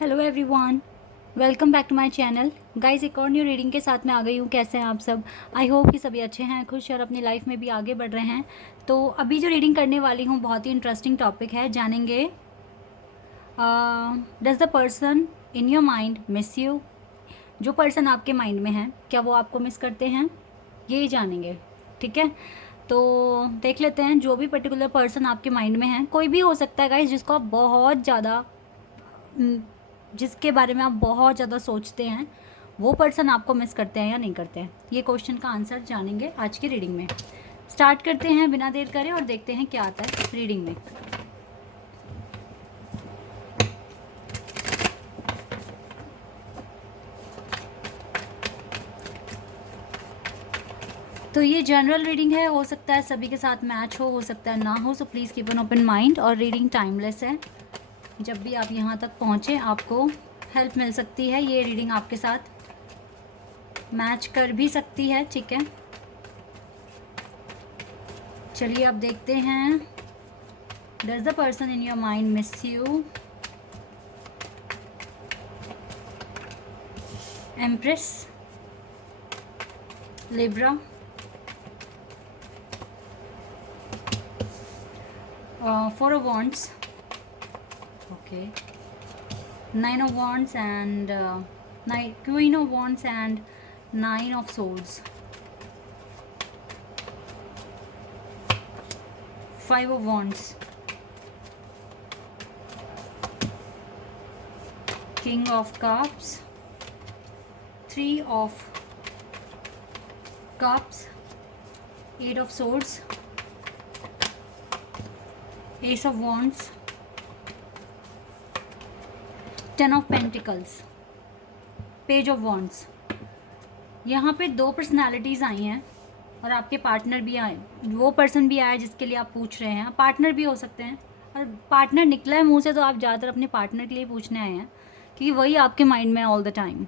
Hello everyone, welcome back to my channel. Guys, एक और new reading के साथ मैं आ गई हूँ। कैसे हैं आप सब? आई होप कि सभी अच्छे हैं, खुश और अपनी लाइफ में भी आगे बढ़ रहे हैं। तो अभी जो रीडिंग करने वाली हूँ बहुत ही इंटरेस्टिंग टॉपिक है। जानेंगे does the person in your mind miss you. जो पर्सन आपके माइंड में है, क्या वो आपको मिस करते हैं, ये जानेंगे। ठीक है, तो देख लेते हैं। जो भी पर्टिकुलर पर्सन आपके माइंड में है, कोई भी हो सकता है गाइस, जिसको आप बहुत ज़्यादा जिसके बारे में आप बहुत ज़्यादा सोचते हैं, वो पर्सन आपको मिस करते हैं या नहीं करते हैं, ये क्वेश्चन का आंसर जानेंगे आज की रीडिंग में। स्टार्ट करते हैं बिना देर करे और देखते हैं क्या आता है रीडिंग में। तो ये जनरल रीडिंग है, हो सकता है सभी के साथ मैच हो सकता है ना हो। So please keep an open mind. और रीडिंग टाइमलेस है, जब भी आप यहाँ तक पहुँचे आपको हेल्प मिल सकती है। ये रीडिंग आपके साथ मैच कर भी सकती है। ठीक है, चलिए अब देखते हैं। Does the person in your mind miss you. Empress, Libra, four of wands, okay, nine of wands and queen of wands and nine of swords, five of wands, king of cups, three of cups, eight of swords, ace of wands, ten of pentacles, page of wands. यहाँ पे दो personalities आई हैं और आपके partner भी आए। वो person भी आया जिसके लिए आप पूछ रहे हैं, पार्टनर भी हो सकते हैं। और पार्टनर निकला है मुंह से, तो आप ज़्यादातर अपने पार्टनर के लिए पूछने आए हैं, क्योंकि वही आपके माइंड में है ऑल द टाइम।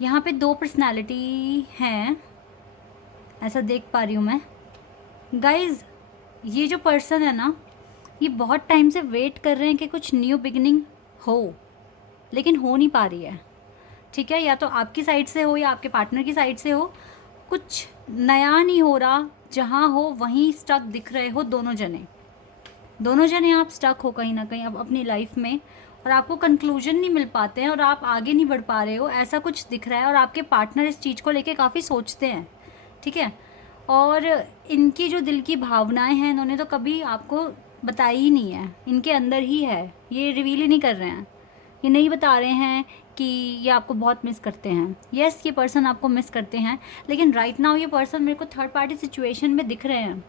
यहाँ पे दो पर्सनालिटी हैं, ऐसा देख पा रही हूँ मैं। गाइज, ये जो पर्सन है ना, ये बहुत टाइम से वेट कर रहे हैं कि कुछ न्यू बिगिनिंग हो, लेकिन हो नहीं पा रही है। ठीक है, या तो आपकी साइड से हो या आपके पार्टनर की साइड से हो, कुछ नया नहीं हो रहा। जहाँ हो वहीं स्टक दिख रहे हो दोनों जने आप स्टक हो कहीं ना कहीं अब अपनी लाइफ में, और आपको कंक्लूजन नहीं मिल पाते हैं और आप आगे नहीं बढ़ पा रहे हो, ऐसा कुछ दिख रहा है। और आपके पार्टनर इस चीज़ को लेके काफ़ी सोचते हैं। ठीक है, और इनकी जो दिल की भावनाएं हैं, इन्होंने तो कभी आपको बताई ही नहीं है, इनके अंदर ही है, ये रिवील ही नहीं कर रहे हैं। ये नहीं बता रहे हैं कि ये आपको बहुत मिस करते हैं। यस, ये पर्सन आपको मिस करते हैं, लेकिन राइट नाउ ये पर्सन मेरे को थर्ड पार्टी सिचुएशन में दिख रहे हैं।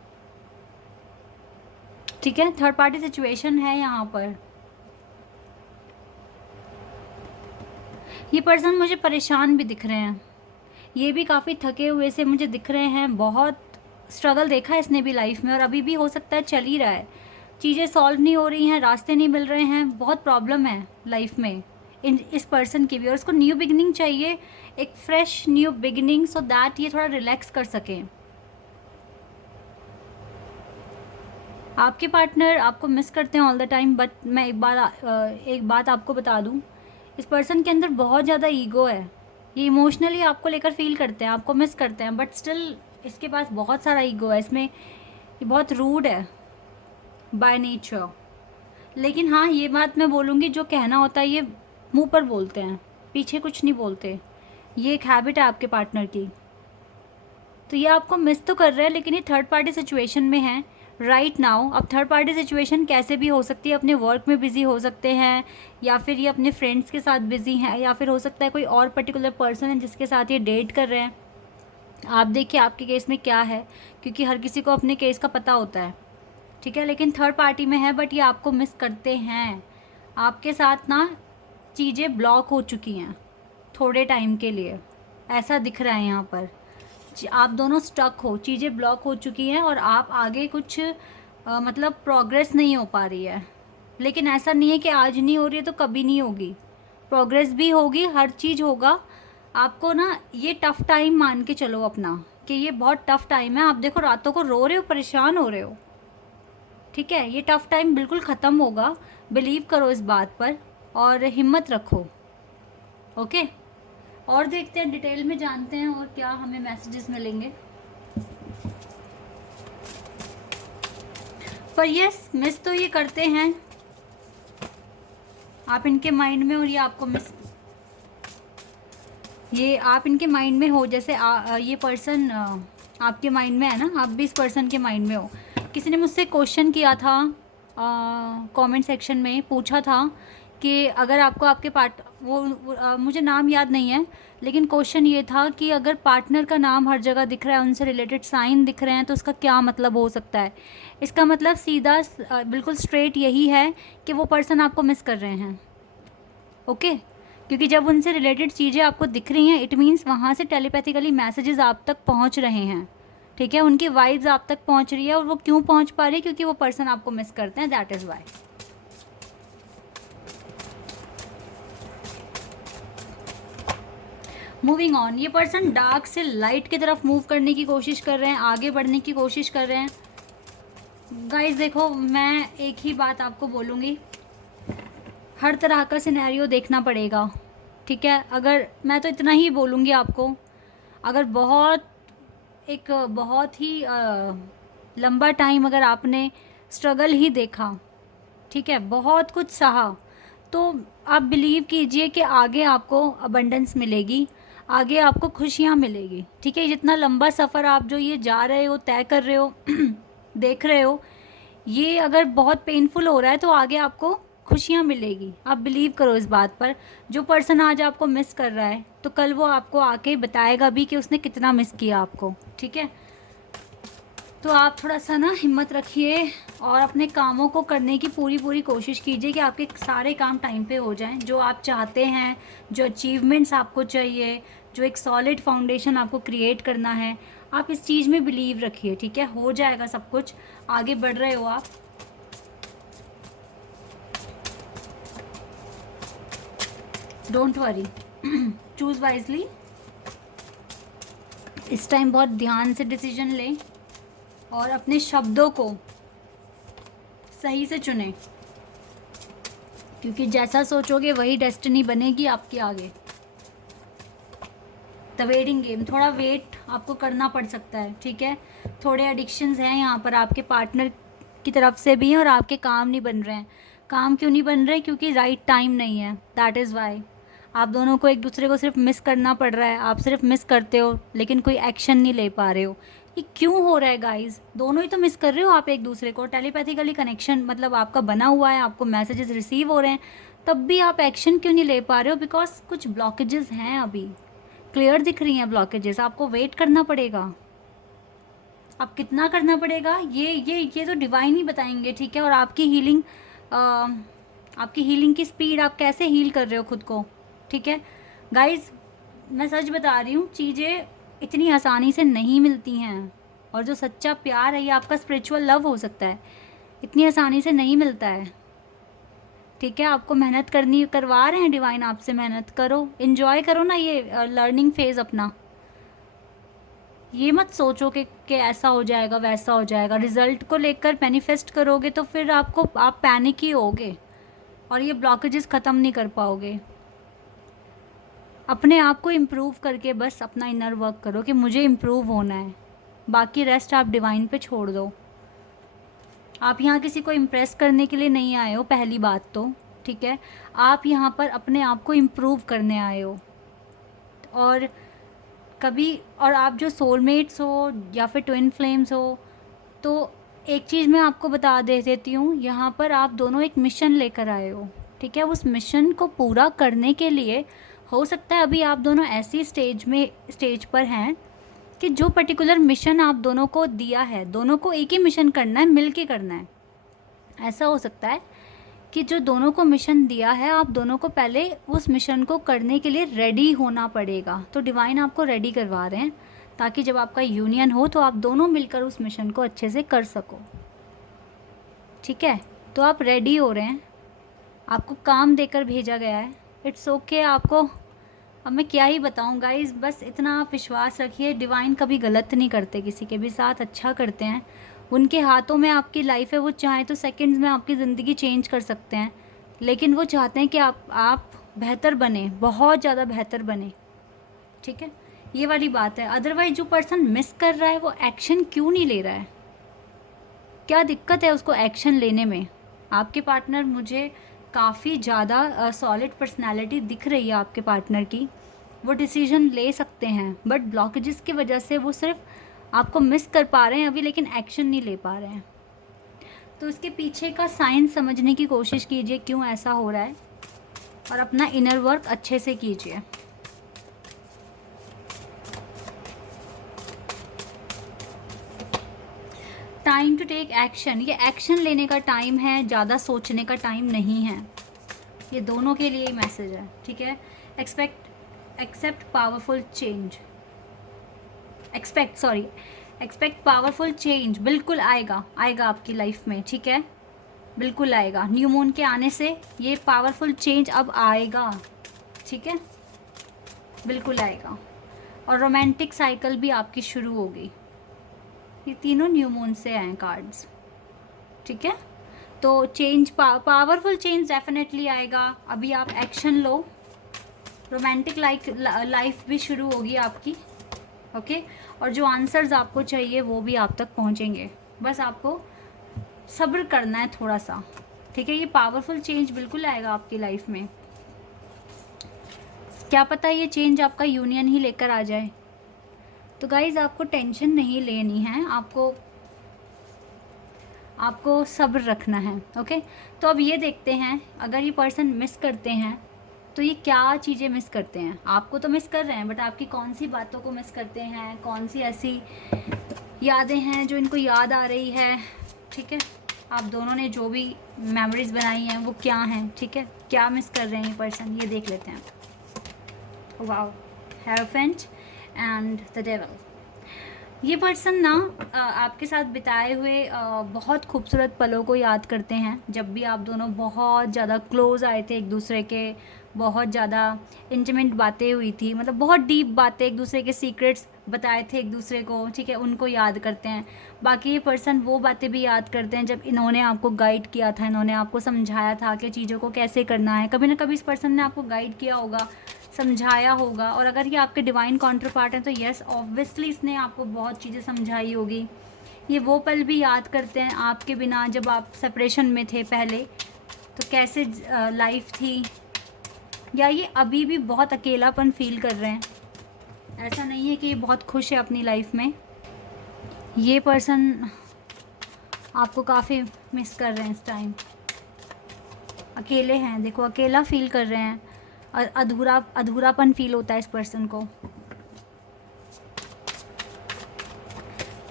ठीक है, थर्ड पार्टी सिचुएशन है यहाँ पर। ये पर्सन मुझे परेशान भी दिख रहे हैं, ये भी काफ़ी थके हुए से मुझे दिख रहे हैं। बहुत स्ट्रगल देखा है इसने भी लाइफ में, और अभी भी हो सकता है चल ही रहा है। चीज़ें सॉल्व नहीं हो रही हैं, रास्ते नहीं मिल रहे हैं, बहुत प्रॉब्लम है लाइफ में इस पर्सन की भी। और उसको न्यू बिगिनिंग चाहिए, एक fresh new beginning, so that ये थोड़ा रिलैक्स कर सकें। आपके पार्टनर आपको मिस करते हैं ऑल द टाइम, बट मैं एक बात आपको बता दूं, इस पर्सन के अंदर बहुत ज़्यादा ईगो है। ये इमोशनली आपको लेकर फील करते हैं, आपको मिस करते हैं, बट स्टिल इसके पास बहुत सारा ईगो है इसमें। ये बहुत रूड है बाय नेचर। लेकिन हाँ, ये बात मैं बोलूँगी, जो कहना होता है ये मुंह पर बोलते हैं, पीछे कुछ नहीं बोलते। ये एक हैबिट है आपके पार्टनर की। तो ये आपको मिस तो कर रहे हैं, लेकिन ये थर्ड पार्टी सिचुएशन में है राइट नाउ। अब थर्ड पार्टी सिचुएशन कैसे भी हो सकती है, अपने वर्क में बिज़ी हो सकते हैं, या फिर ये अपने फ्रेंड्स के साथ बिज़ी हैं, या फिर हो सकता है कोई और पर्टिकुलर पर्सन है जिसके साथ ये डेट कर रहे हैं। आप देखिए आपके केस में क्या है, क्योंकि हर किसी को अपने केस का पता होता है। ठीक है, लेकिन थर्ड पार्टी में है, बट ये आपको मिस करते हैं। आपके साथ ना चीज़ें ब्लॉक हो चुकी हैं थोड़े टाइम के लिए, ऐसा दिख रहा है यहाँ पर। आप दोनों स्टक हो, चीज़ें ब्लॉक हो चुकी हैं और आप आगे कुछ मतलब प्रोग्रेस नहीं हो पा रही है। लेकिन ऐसा नहीं है कि आज नहीं हो रही है तो कभी नहीं होगी, प्रोग्रेस भी होगी, हर चीज़ होगा। आपको ना ये टफ़ टाइम मान के चलो अपना, कि ये बहुत टफ़ टाइम है। आप देखो रातों को रो रहे हो, परेशान हो रहे हो। ठीक है, ये टफ़ टाइम बिल्कुल ख़त्म होगा, बिलीव करो इस बात पर। और हिम्मत रखो। ओके, और देखते हैं, डिटेल में जानते हैं और क्या हमें मैसेजेस मिलेंगे। पर यस, मिस तो ये करते हैं आप इनके माइंड में, और ये आपको मिस, ये आप इनके माइंड में हो, जैसे ये पर्सन आपके माइंड में है ना, आप भी इस पर्सन के माइंड में हो। किसी ने मुझसे क्वेश्चन किया था, कमेंट सेक्शन में पूछा था कि अगर आपको आपके मुझे नाम याद नहीं है, लेकिन क्वेश्चन ये था कि अगर पार्टनर का नाम हर जगह दिख रहा है, उनसे रिलेटेड साइन दिख रहे हैं, तो उसका क्या मतलब हो सकता है। इसका मतलब सीधा बिल्कुल स्ट्रेट यही है कि वो पर्सन आपको मिस कर रहे हैं। ओके, क्योंकि जब उनसे रिलेटेड चीज़ें आपको दिख रही हैं, इट मीन्स वहाँ से टेलीपैथिकली मैसेजेस आप तक पहुँच रहे हैं। ठीक है, उनकी वाइब्स आप तक पहुँच रही है, और वो क्यों पहुँच पा रही है, क्योंकि वो पर्सन आपको मिस करते हैं, that is why. Moving on, ये पर्सन डार्क से लाइट की तरफ मूव करने की कोशिश कर रहे हैं, आगे बढ़ने की कोशिश कर रहे हैं। गाइस देखो, मैं एक ही बात आपको बोलूँगी, हर तरह का सिनेरियो देखना पड़ेगा। ठीक है, अगर मैं तो इतना ही बोलूँगी आपको, अगर बहुत ही लंबा टाइम अगर आपने स्ट्रगल ही देखा, ठीक है, बहुत कुछ सहा, तो आप बिलीव कीजिए कि आगे आपको अबंडेंस मिलेगी, आगे आपको खुशियाँ मिलेगी। ठीक है, जितना लंबा सफ़र आप जो ये जा रहे हो, तय कर रहे हो देख रहे हो, ये अगर बहुत पेनफुल हो रहा है, तो आगे आपको खुशियाँ मिलेगी। आप बिलीव करो इस बात पर। जो पर्सन आज आपको मिस कर रहा है, तो कल वो आपको आके बताएगा भी कि उसने कितना मिस किया आपको। ठीक है, तो आप थोड़ा सा ना हिम्मत रखिए और अपने कामों को करने की पूरी कोशिश कीजिए कि आपके सारे काम टाइम पे हो जाएं, जो आप चाहते हैं, जो अचीवमेंट्स आपको चाहिए, जो एक सॉलिड फाउंडेशन आपको क्रिएट करना है, आप इस चीज़ में बिलीव रखिए। ठीक है, हो जाएगा सब कुछ, आगे बढ़ रहे हो आप। Don't worry, choose wisely. इस टाइम बहुत ध्यान से डिसीजन लें और अपने शब्दों को सही से चुनें, क्योंकि जैसा सोचोगे वही डेस्टिनी बनेगी आपके आगे। द वेटिंग गेम, थोड़ा वेट आपको करना पड़ सकता है। ठीक है, थोड़े एडिक्शंस हैं यहाँ पर आपके पार्टनर की तरफ से भी, और आपके काम नहीं बन रहे हैं। काम क्यों नहीं बन रहे? क्योंकि राइट टाइम नहीं है, दैट इज़ वाई। आप दोनों को एक दूसरे को सिर्फ मिस करना पड़ रहा है, आप सिर्फ मिस करते हो लेकिन कोई एक्शन नहीं ले पा रहे हो। ये क्यों हो रहा है गाइज? दोनों ही तो मिस कर रहे हो आप एक दूसरे को। टेलीपैथिकली कनेक्शन मतलब आपका बना हुआ है, आपको मैसेजेस रिसीव हो रहे हैं, तब भी आप एक्शन क्यों नहीं ले पा रहे हो? बिकॉज कुछ ब्लॉकेजेस हैं, अभी क्लियर दिख रही हैं ब्लॉकेजेस। आपको वेट करना पड़ेगा। अब कितना करना पड़ेगा ये तो डिवाइन ही बताएंगे। ठीक है, और आपकी हीलिंग की स्पीड, आप कैसे हील कर रहे हो खुद को। ठीक है गाइज, मैं सच बता रही हूँ, चीज़ें इतनी आसानी से नहीं मिलती हैं, और जो सच्चा प्यार है, ये आपका स्पिरिचुअल लव हो सकता है, इतनी आसानी से नहीं मिलता है। ठीक है, आपको मेहनत करवा रहे हैं डिवाइन आपसे, मेहनत करो, इन्जॉय करो ना ये लर्निंग फेज़ अपना। ये मत सोचो कि ऐसा हो जाएगा वैसा हो जाएगा। रिज़ल्ट को लेकर मैनिफेस्ट करोगे तो फिर आप पैनिक ही होगे और ये ब्लॉकेजेस ख़त्म नहीं कर पाओगे। अपने आप को इम्प्रूव करके बस अपना इनर वर्क करो कि मुझे इम्प्रूव होना है, बाकी रेस्ट आप डिवाइन पे छोड़ दो। आप यहाँ किसी को इम्प्रेस करने के लिए नहीं आए हो, पहली बात तो। ठीक है, आप यहाँ पर अपने आप को इम्प्रूव करने आए हो। और आप जो सोलमेट्स हो या फिर ट्विन फ्लेम्स हो, तो एक चीज़ मैं आपको बता देती हूँ, यहाँ पर आप दोनों एक मिशन लेकर आए हो। ठीक है, उस मिशन को पूरा करने के लिए हो सकता है अभी आप दोनों ऐसी स्टेज पर हैं कि जो पर्टिकुलर मिशन आप दोनों को दिया है, दोनों को एक ही मिशन करना है, मिल के करना है। ऐसा हो सकता है कि जो दोनों को मिशन दिया है, आप दोनों को पहले उस मिशन को करने के लिए रेडी होना पड़ेगा। तो डिवाइन आपको रेडी करवा रहे हैं ताकि जब आपका यूनियन हो तो आप दोनों मिलकर उस मिशन को अच्छे से कर सको। ठीक है, तो आप रेडी हो रहे हैं, आपको काम देकर भेजा गया है। इट्स ओके आपको, अब मैं क्या ही बताऊं गाइस, बस इतना आप विश्वास रखिए, डिवाइन कभी गलत नहीं करते, किसी के भी साथ अच्छा करते हैं। उनके हाथों में आपकी लाइफ है, वो चाहे तो सेकंड्स में आपकी ज़िंदगी चेंज कर सकते हैं। लेकिन वो चाहते हैं कि आप बेहतर बने, बहुत ज़्यादा बेहतर बने, ठीक है, ये वाली बात है। अदरवाइज जो पर्सन मिस कर रहा है वो एक्शन क्यों नहीं ले रहा है, क्या दिक्कत है उसको एक्शन लेने में? आपके पार्टनर मुझे काफ़ी ज़्यादा सॉलिड पर्सनालिटी दिख रही है आपके पार्टनर की, वो डिसीजन ले सकते हैं, बट ब्लॉकेजेस की वजह से वो सिर्फ आपको मिस कर पा रहे हैं अभी, लेकिन एक्शन नहीं ले पा रहे हैं। तो इसके पीछे का साइंस समझने की कोशिश कीजिए, क्यों ऐसा हो रहा है, और अपना इनर वर्क अच्छे से कीजिए। टाइम टू टेक एक्शन, ये एक्शन लेने का टाइम है, ज़्यादा सोचने का टाइम नहीं है। ये दोनों के लिए ही मैसेज है, ठीक है। Accept powerful change, expect powerful change, बिल्कुल आएगा आपकी लाइफ में, ठीक है, बिल्कुल आएगा। न्यू मून के आने से ये पावरफुल चेंज अब आएगा, ठीक है, बिल्कुल आएगा। और रोमांटिक साइकिल भी आपकी शुरू होगी। ये तीनों न्यू मून से आए कार्ड्स, ठीक है। तो चेंज, पावरफुल चेंज डेफिनेटली आएगा। अभी आप एक्शन लो, रोमांटिक लाइफ भी शुरू होगी आपकी, ओके। और जो आंसर्स आपको चाहिए वो भी आप तक पहुंचेंगे, बस आपको सब्र करना है थोड़ा सा, ठीक है। ये पावरफुल चेंज बिल्कुल आएगा आपकी लाइफ में। क्या पता ये चेंज आपका यूनियन ही लेकर आ जाए। तो गाइज़ आपको टेंशन नहीं लेनी है, आपको सब्र रखना है, ओके। तो अब ये देखते हैं, अगर ये पर्सन मिस करते हैं तो ये क्या चीज़ें मिस करते हैं। आपको तो मिस कर रहे हैं, बट आपकी कौन सी बातों को मिस करते हैं, कौन सी ऐसी यादें हैं जो इनको याद आ रही है, ठीक है। आप दोनों ने जो भी मेमोरीज बनाई हैं वो क्या हैं, ठीक है, क्या मिस कर रहे हैं ये पर्सन, ये देख लेते हैं। Wow, hierophant and the devil. ये पर्सन ना आपके साथ बिताए हुए बहुत खूबसूरत पलों को याद करते हैं, जब भी आप दोनों बहुत ज़्यादा क्लोज़ आए थे एक दूसरे के, बहुत ज़्यादा इंटीमेट बातें हुई थी, मतलब बहुत डीप बातें, एक दूसरे के सीक्रेट्स बताए थे एक दूसरे को, ठीक है, उनको याद करते हैं। बाकी ये पर्सन वो बातें भी याद करते हैं जब इन्होंने आपको गाइड किया था, इन्होंने आपको समझाया था कि चीज़ों को कैसे करना है। कभी ना कभी इस पर्सन ने आपको गाइड किया होगा, समझाया होगा, और अगर ये आपके डिवाइन काउंटर पार्ट हैं तो यस ऑब्वियसली इसने आपको बहुत चीज़ें समझाई होगी। ये वो पल भी याद करते हैं आपके बिना, जब आप सेपरेशन में थे पहले, तो कैसे लाइफ थी, या ये अभी भी बहुत अकेलापन फील कर रहे हैं। ऐसा नहीं है कि ये बहुत खुश है अपनी लाइफ में। ये पर्सन आपको काफ़ी मिस कर रहे हैं इस टाइम, अकेले हैं, देखो अकेला फील कर रहे हैं, अधूरापन फील होता है इस पर्सन को।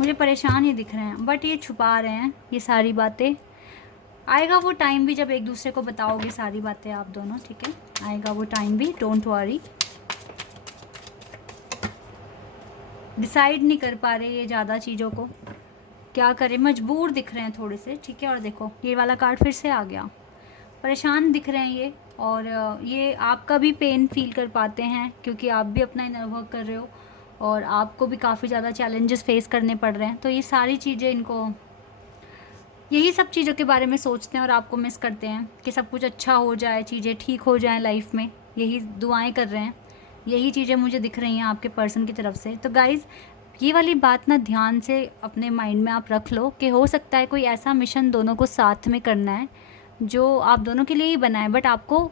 मुझे परेशान ही दिख रहे हैं, बट ये छुपा रहे हैं ये सारी बातें। आएगा वो टाइम भी जब एक दूसरे को बताओगे सारी बातें आप दोनों, ठीक है, आएगा वो टाइम भी, डोंट वरी। डिसाइड नहीं कर पा रहे ये ज़्यादा चीज़ों को, क्या करें, मजबूर दिख रहे हैं थोड़े से, ठीक है। और देखो ये वाला कार्ड फिर से आ गया, परेशान दिख रहे हैं ये, और ये आपका भी पेन फील कर पाते हैं क्योंकि आप भी अपना इनर वर्क कर रहे हो और आपको भी काफ़ी ज़्यादा चैलेंजेस फेस करने पड़ रहे हैं। तो ये सारी चीज़ें इनको, यही सब चीज़ों के बारे में सोचते हैं और आपको मिस करते हैं कि सब कुछ अच्छा हो जाए, चीज़ें ठीक हो जाएं लाइफ में, यही दुआएं कर रहे हैं। यही चीज़ें मुझे दिख रही हैं आपके पर्सन की तरफ से। तो गाइज़ ये वाली बात ना ध्यान से अपने माइंड में आप रख लो कि हो सकता है कोई ऐसा मिशन दोनों को साथ में करना है जो आप दोनों के लिए ही बना है, बट आपको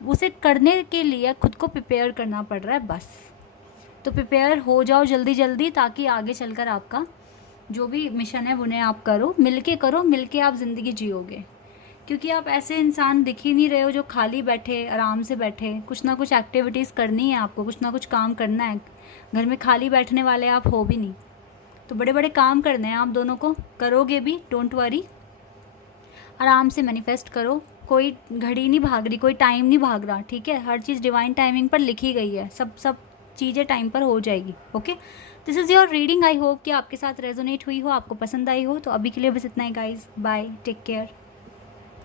उसे करने के लिए खुद को प्रिपेयर करना पड़ रहा है बस। तो प्रिपेयर हो जाओ जल्दी जल्दी, ताकि आगे चलकर आपका जो भी मिशन है उन्हें आप करो, मिलके आप ज़िंदगी जियोगे। क्योंकि आप ऐसे इंसान दिख ही नहीं रहे हो जो खाली बैठे, आराम से बैठे। कुछ ना कुछ एक्टिविटीज़ करनी है आपको, कुछ ना कुछ काम करना है। घर में खाली बैठने वाले आप हो भी नहीं, तो बड़े बड़े काम करने हैं आप दोनों को, करोगे भी, डोंट वरी। आराम से मैनिफेस्ट करो, कोई घड़ी नहीं भाग रही, कोई टाइम नहीं भाग रहा, ठीक है। हर चीज़ डिवाइन टाइमिंग पर लिखी गई है, सब चीज़ें टाइम पर हो जाएगी, okay. This is your reading. I hope कि आपके साथ रेजोनेट हुई हो, आपको पसंद आई हो। तो अभी के लिए बस इतना ही गाइज, बाय, टेक केयर।